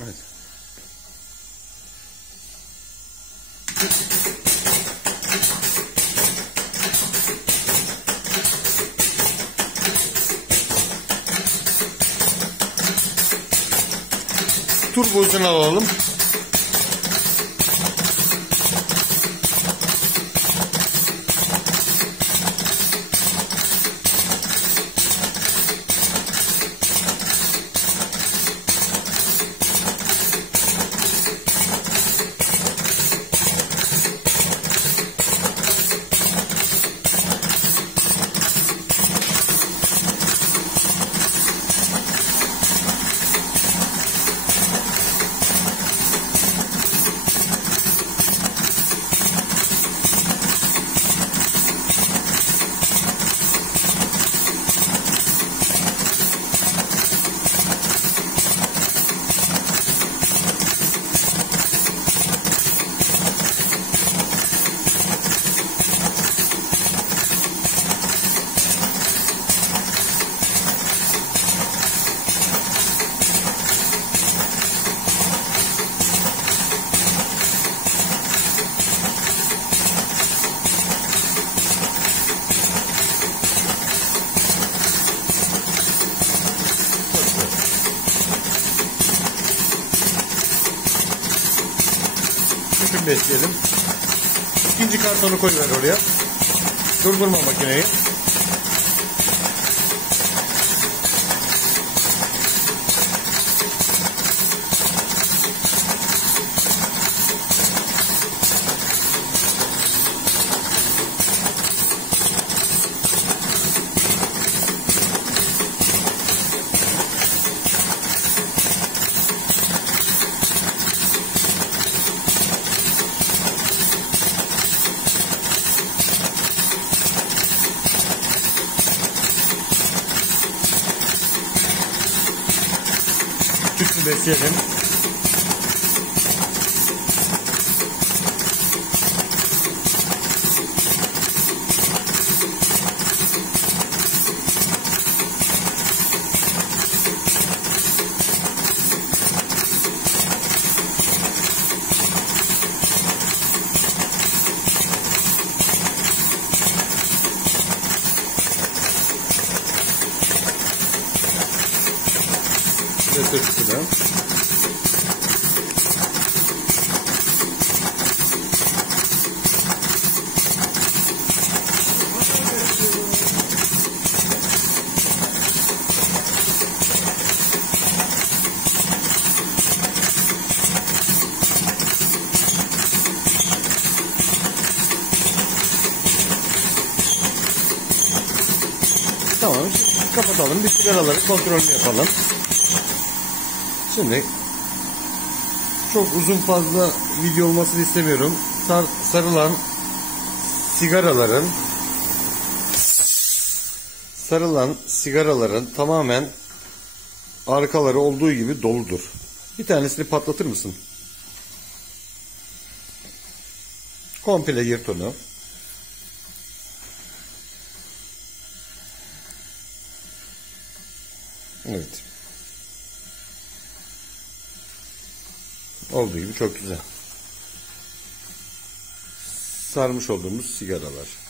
Evet. Turbosunu alalım. Besleyelim. İkinci kartonu koyuver oraya. Durdurma makineyi. Tütsü besleyelim. Tütsü de. Tamam, kapatalım. Bir sigaraları kontrolünü yapalım. Şimdi çok uzun fazla video olmasını istemiyorum. Sarılan sigaraların tamamen arkaları olduğu gibi doludur. Bir tanesini patlatır mısın? Komple yırt onu. Evet. Olduğu gibi çok güzel. Sarmış olduğumuz sigaralar.